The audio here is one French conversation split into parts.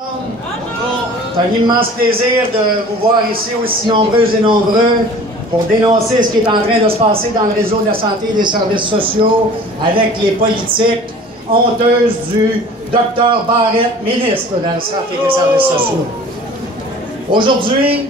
C'est un immense plaisir de vous voir ici aussi nombreuses et nombreux pour dénoncer ce qui est en train de se passer dans le réseau de la santé et des services sociaux avec les politiques honteuses du Dr Barrette, ministre de la Santé et des services sociaux. Aujourd'hui,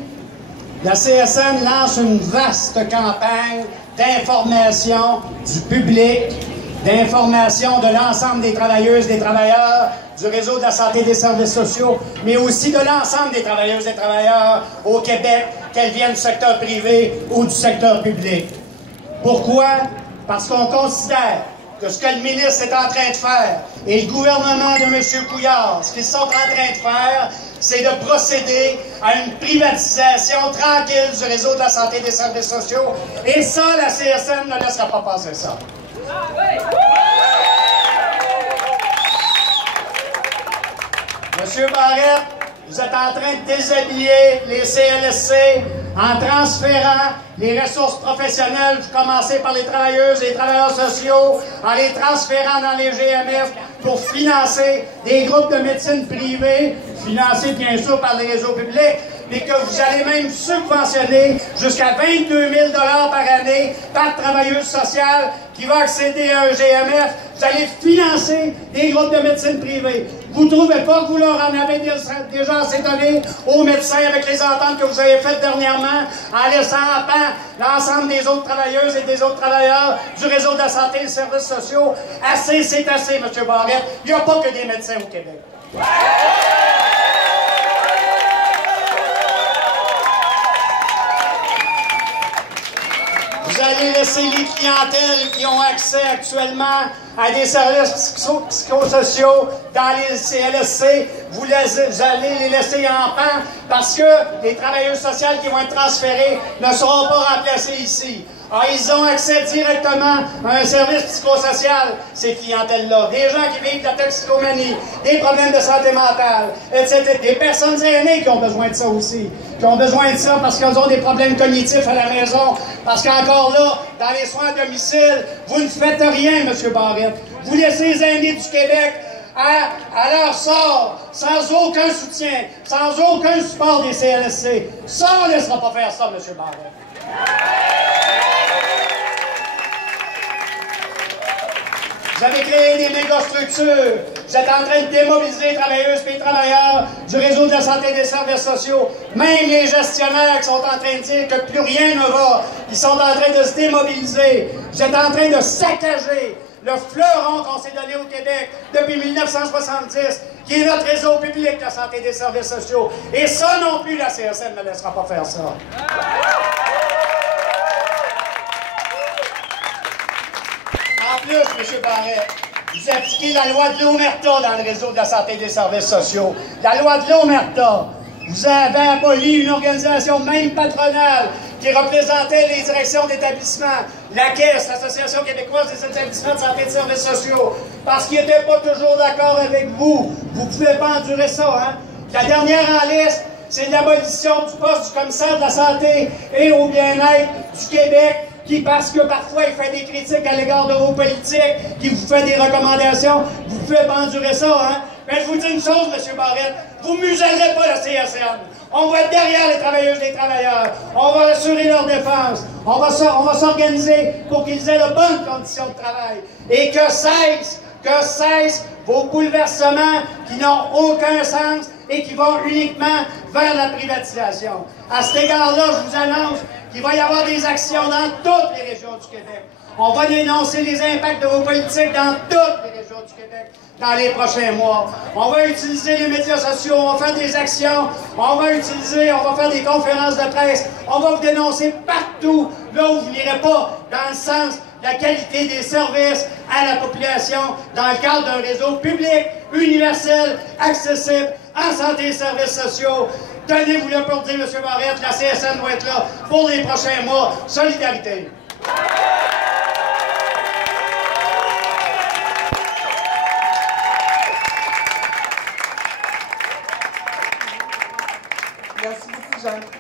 la CSN lance une vaste campagne d'information du public, d'information de l'ensemble des travailleuses et des travailleurs du réseau de la santé et des services sociaux, mais aussi de l'ensemble des travailleuses et travailleurs au Québec, qu'elles viennent du secteur privé ou du secteur public. Pourquoi? Parce qu'on considère que ce que le ministre est en train de faire et le gouvernement de M. Couillard, ce qu'ils sont en train de faire, c'est de procéder à une privatisation tranquille du réseau de la santé et des services sociaux. Et ça, la CSN ne laissera pas passer ça. Monsieur Barrette, vous êtes en train de déshabiller les CLSC en transférant les ressources professionnelles. Vous commencez par les travailleuses et les travailleurs sociaux, en les transférant dans les GMF pour financer des groupes de médecine privés, financés bien sûr par les réseaux publics, mais que vous allez même subventionner jusqu'à 22 000 par année par travailleuse sociale qui va accéder à un GMF. Vous allez financer des groupes de médecine privée. Vous ne trouvez pas que vous leur en avez déjà assez donné aux médecins avec les ententes que vous avez faites dernièrement en laissant en pan l'ensemble des autres travailleuses et des autres travailleurs du réseau de la santé et des services sociaux? Assez, c'est assez, M. Barrette. Il n'y a pas que des médecins au Québec. Vous allez laisser les clientèles qui ont accès actuellement à des services psychosociaux dans les CLSC, vous allez les laisser en pan parce que les travailleuses sociales qui vont être transférées ne seront pas remplacées ici. Alors, ils ont accès directement à un service psychosocial, ces clientèles-là. Des gens qui vivent de la toxicomanie, des problèmes de santé mentale, etc. Des personnes aînées qui ont besoin de ça aussi. Qui ont besoin de ça parce qu'elles ont des problèmes cognitifs à la maison. Parce qu'encore là, dans les soins à domicile, vous ne faites rien, M. Barrette. Vous laissez les aînés du Québec à leur sort, sans aucun soutien, sans aucun support des CLSC. Ça, on ne laissera pas faire ça, M. Barrette. Vous avez créé des mégastructures. Vous êtes en train de démobiliser les travailleuses et les travailleurs du réseau de la santé et des services sociaux. Même les gestionnaires qui sont en train de dire que plus rien ne va, ils sont en train de se démobiliser. Vous êtes en train de saccager le fleuron qu'on s'est donné au Québec depuis 1970, qui est notre réseau public de la santé et des services sociaux. Et ça non plus, la CSN ne laissera pas faire ça. En plus, M. Barrette, vous appliquez la loi de l'Omerta dans le réseau de la santé et des services sociaux. La loi de l'Omerta. Vous avez aboli une organisation même patronale qui représentait les directions d'établissement, la Caisse, l'Association québécoise des établissements de santé et de services sociaux, parce qu'ils n'étaient pas toujours d'accord avec vous. Vous ne pouvez pas endurer ça, hein? La dernière en liste, c'est l'abolition du poste du commissaire de la santé et au bien-être du Québec, qui, parce que parfois il fait des critiques à l'égard de vos politiques, qui vous fait des recommandations, vous ne pouvez pas endurer ça, hein? Mais je vous dis une chose, M. Barrette, vous ne musellerez pas la CSN. On va être derrière les travailleuses et les travailleurs. On va assurer leur défense. On va s'organiser pour qu'ils aient de bonnes conditions de travail. Et que cessent vos bouleversements qui n'ont aucun sens et qui vont uniquement vers la privatisation. À cet égard-là, je vous annonce qu'il va y avoir des actions dans toutes les régions du Québec. On va dénoncer les impacts de vos politiques dans toutes les régions du Québec dans les prochains mois. On va utiliser les médias sociaux, on va faire des actions, on va faire des conférences de presse, on va vous dénoncer partout, là où vous n'irez pas, dans le sens de la qualité des services à la population, dans le cadre d'un réseau public, universel, accessible, en santé et services sociaux. Tenez-vous-le pour dire, M. Barrette, la CSN va être là pour les prochains mois. Solidarité. Merci beaucoup, Jean.